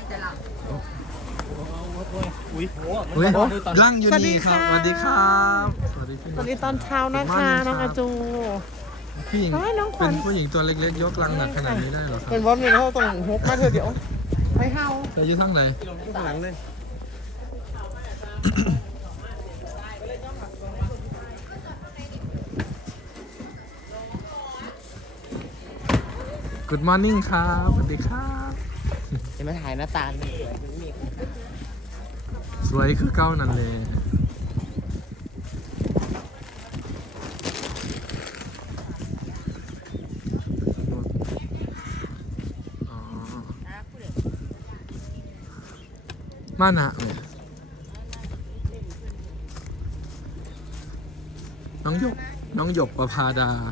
อุ้ยลั่งอยู่นี่ครับสวัสดีครับสวัสดีตอนเช้านะคะน้องอาจูผู้หญิงเป็นผู้หญิงตัวเล็กๆยกลังหนักขนาดนี้ได้เหรอครับเป็นบอสมีเขาต้องฮกมาเธอเดี๋ยวไปเฮาจะยืดทั้งไหนหลังเลย Good morning ครับสวัสดีครับจะมาถ่ายหน้าตาสวยคือเก้านั่นเลยมาหนะเลยน้องหยกประภาดา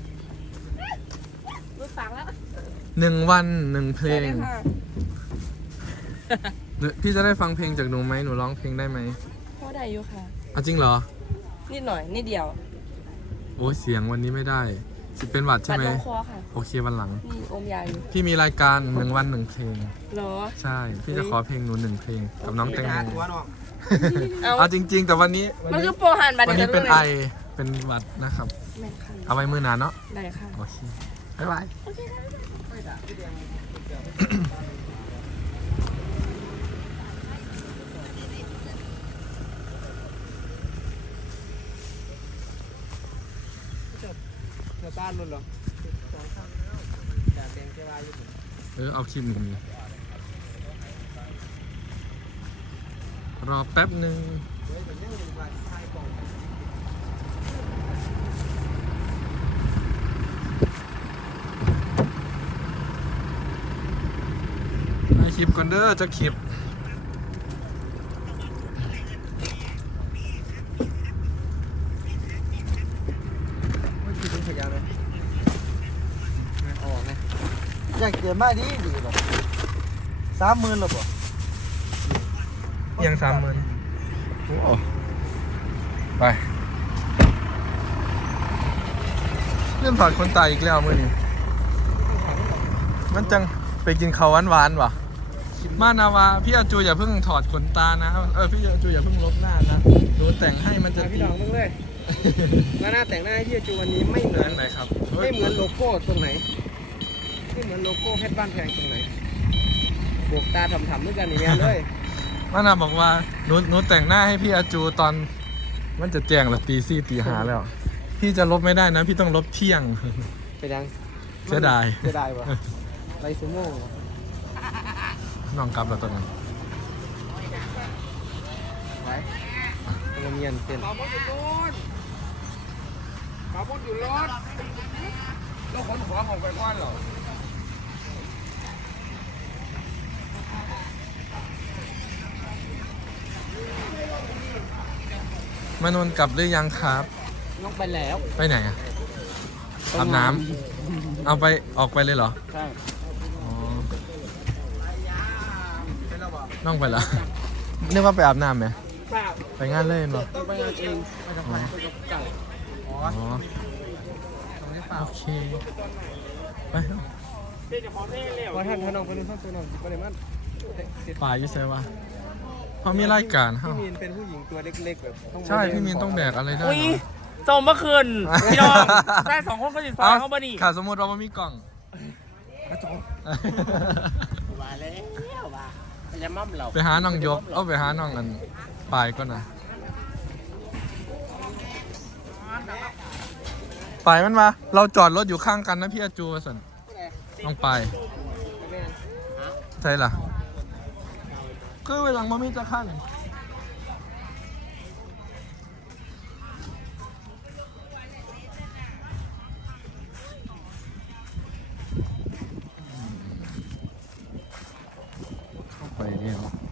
1 วัน 1 เพลงพี่จะได้ฟังเพลงจากหนูไหมหนูร้องเพลงได้ไหมพอได้อยู่ค่ะจริงเหรอนิดหน่อยนิดเดียวโอ้ยเสียงวันนี้ไม่ได้สิเป็นหวัดใช่ไหมลงคอค่ะโอเควันหลังนี่อมยาอยู่พี่มีรายการ1 วัน 1 เพลงเหรอใช่พี่จะขอเพลงหนู1 เพลงกับน้องแตงโมเอาจริงๆแต่วันนี้มันคือโปรหันบัตรวันนี้เป็นไอเป็นหวัดนะครับเอาไว้มือหนาเนาะได้ค่ะโอเคบ๊ายบายบ้านมันเหรอแต่เป็นแค่ว่าอยู่เอาคลิปนี้รอแป๊บหนึ่งให้คลิปก่อนเด้อจะคลิปอยากเจอมากดีแบบ30,000หรอปะยัง30,000โอ้ไปเรื่องถอดคนตายอีกแล้วมื่อนี้มันจังไปกินข้าวหวานๆวะมานาวาพี่อาจูอย่าเพิ่งถอดขนตานะพี่อาจูอย่าเพิ่งลบหน้านะโดนแต่งให้มันจะพี่น้องมึงเลยหน้าแต่งหน้าพี่อาจูวันนี้ไม่เหมือนไหนครับไม่เหมือนโลโก้ตรงไหนไม่เหมือนโลโก้เพชรบ้านแพงตรงไหนบวกตาทำด้วยกันอย่างเงี้ยเลยมานาบอกว่าหนูแต่งหน้าให้พี่อาจูตอนมันจะแจ้งละตี4 ตี 5แล้วพี่จะลบไม่ได้นะพี่ต้องลบเที่ยงไปยังเสียดายวะไรซูโม่น้องกลับแล้วตอนนั้นไว้โรงเรียนเป็นขาวมดอยู่โน่นขาวมดอยู่รถแล้วขนของออกไปก้อนเหรอมานนกลับหรือยังครับน้องไปแล้วไปไหนอ่ะอาบน้ำเอาไปออกไปเลยเหรอใช่น้องไปแล้วนึกว่าไปอาบน้ำไหมไปงานเล่นเหรอไปงานเองไปกับใครไปกับเก่าอ๋อโอเคไปว่าท่านน้องไปนู่นท่านตัวน้องไปเลยมันป่าอยู่ไสวะเพราะมีรายการพี่มีนเป็นผู้หญิงตัวเล็กๆแบบใช่พี่มีนต้องแบกอะไรได้จมเมื่อคืนพี่น้องแค่2 คนก็ติดไฟเขาบ้านี่ขาสมมติเราไม่มีกล่องกระจกมาแล้วว่าจะมั่มเราไปหาน้องยกไปหาน้องกันปลายก็นะปลายมันมาเราจอดรถอยู่ข้างกันนะพี่อาจูสันน้องปลายใช่ล่ะคือเวลามันมีจะขั้นเข้าไปเนี่ย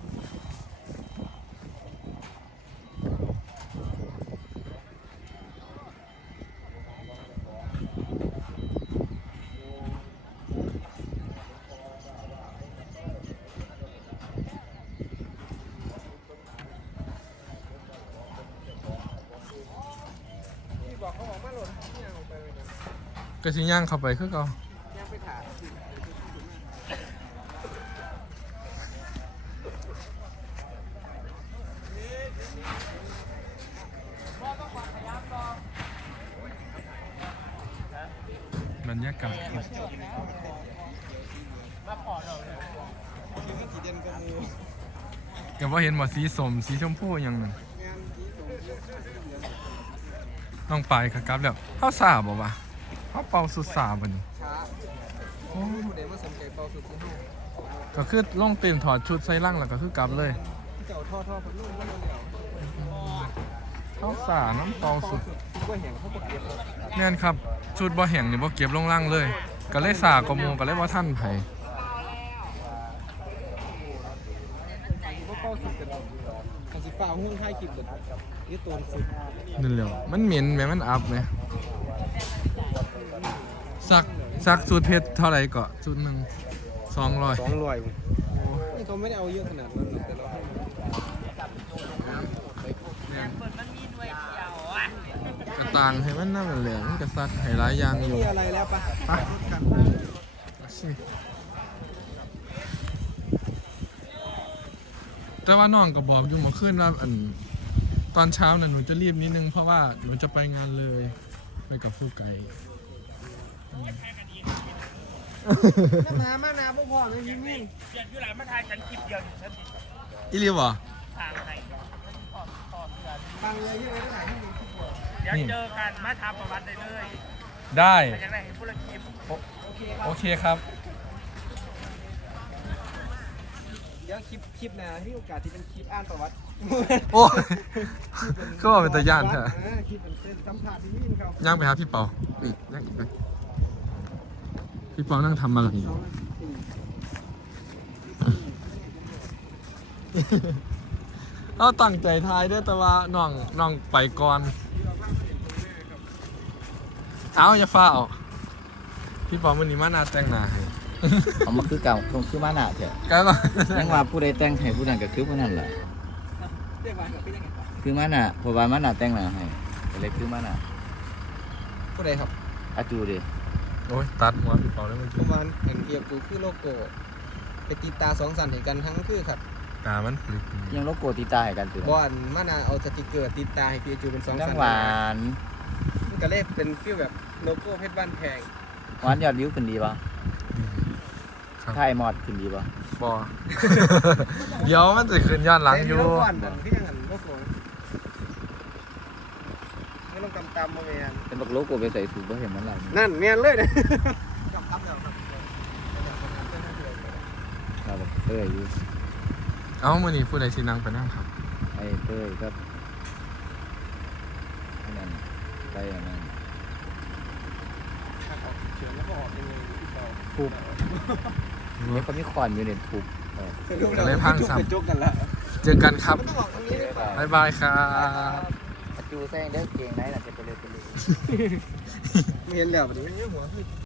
ก็สิย่างเข้าไปคือเก่ายากาศก็ว่าเห็นหมดสีสมสีชมพูอย่างนั้นต้องไปครับแล้วเข้าสาบบ่วะเข้าเป่าสุดสาบ่นี่ช้าโอ้เดี๋ยวมาสนใจเป่าสุดที่ห้องก็คือล่องตื่นถอดชุดใส่ร่างแล้วก็คือกลับเลยเจ้าท่อพันลุ่มแล้วเดี๋ยวเข้าสาน้ำเป่าสุดก็เห็นเขาบอกเก็บแน่นครับชุดบ่แห้งนี่บ่เก็บลงร่างเลย ก็เลยสากระมูก็เลยว่าท่านไผก็เป่าสุดกันเขาสิเป่าหุ้งให้กินเลยนี่ตัวสุดนั่นแหละมันเหม็นแหมมันอับไหมซักสูตรเพชรเท่าไหร่ก็ชุดหนึ่ง200 200นี่เขาไม่ได้เอาเยอะขนาดนั้นแต่เราให้กระต่างให้มันน่าเหลืองกระซักให้หลายอย่างอยู่มีอะไรแล้วปะไปสิแต่ว่าน้องก็บอกอยู่เมื่อคืนว่าตอนเช้าน่ะหนูจะรีบนิดนึงเพราะว่าหนูจะไปงานเลยไปกับผู้ไก่มานาพวกพ่อไม่ยิ้มมิ่งเดือนยุลามาทายฉันคลิปเดียวอยู่ฉันอีรีบอ่ะทางไหนฟังเลยที่เราได้ถ่ายให้ดูทุกคนเดี๋ยวเจอกันมาทำประวัติได้เลยได้แต่ยังไงเห็นผู้ละคลิปโอเคครับเดี๋ยวคลิปนะที่โอกาสที่เป็นคลิปอ่านประวัติโอ้ยก็ว่าเป็นตาย่านเถอะคลิปเป็นสัมภาษณ์ที่นี่เขาย่างไปหาพี่เปาอีกย่างอีกไหมพี่เปานั่งทำอะไรอยู่ เราตั้งใจทายด้วยแต่ว่าน้องไปก่อนเอาอย่าฟ้าเอาพี่ปอมวันนี้มานาแต่งหน้าให้เอามาคือเก่าคงคือมาหนาเถอะก็ว่ายังว่าผู้ใดแต่งให้ผู้นั้นก็คือผู้นั้นแหละเรียกว่าเป็นยังไงคือมาหนาเพราะว่ามาหนาแต่งหน้าให้ก็เลยคือมาหนาผู้ใดครับอาจูดิโอ้ยตัดหัวพี่ปอแล้วมันประมาณเห็นเกียบกูคือโลโก้ไปตีตาสองสันเห็นกันทั้งคือครับตามันปลิกยังโลโก้ตีตาให้กันตัวบอนมานาเอาสติกเกอร์ตีตาให้พี่จูเป็นสองดัสังนหวานมันก็เลยเป็นฟิลแบบโลโก้เพชรบ้านแพงหวานยอดวิวขึ้นดีป่ะครับถ้าไอมอดขึ้นดีป่ะบอ เดี๋ยวมันจะขึ้นย้อนหลังอยู่แต่นี่เราก่อนนั่นที่ยังหันโลโก้ไม่ต้องตามมาเมียนเป็นบักโลโก้ไปใส่สูทบ่เห็นมันหลังนั่นเมียนเลยนะกำแล้วครับเราแบบเต้ยอยู่เอามือนี้ผู้ใดสินั่งไปนั่งครับไอ้เต้ยก็นั่นไปอันนั้นเขียนแล้วก็ออกยังไงพี่เปาทุบเนี่ยเขามีขอนอยู่เนี่ยทุบจะได้พังซ้ำเป็นจุกกันแล้วเจอกันครับมันต้องออกตรงนี้หรือเปล่าบ๊ายบายครับอาจูแซงได้เก่งไหนน่ะจะไปเลยไม่เห็นแล้วแบบนี้หัวคือ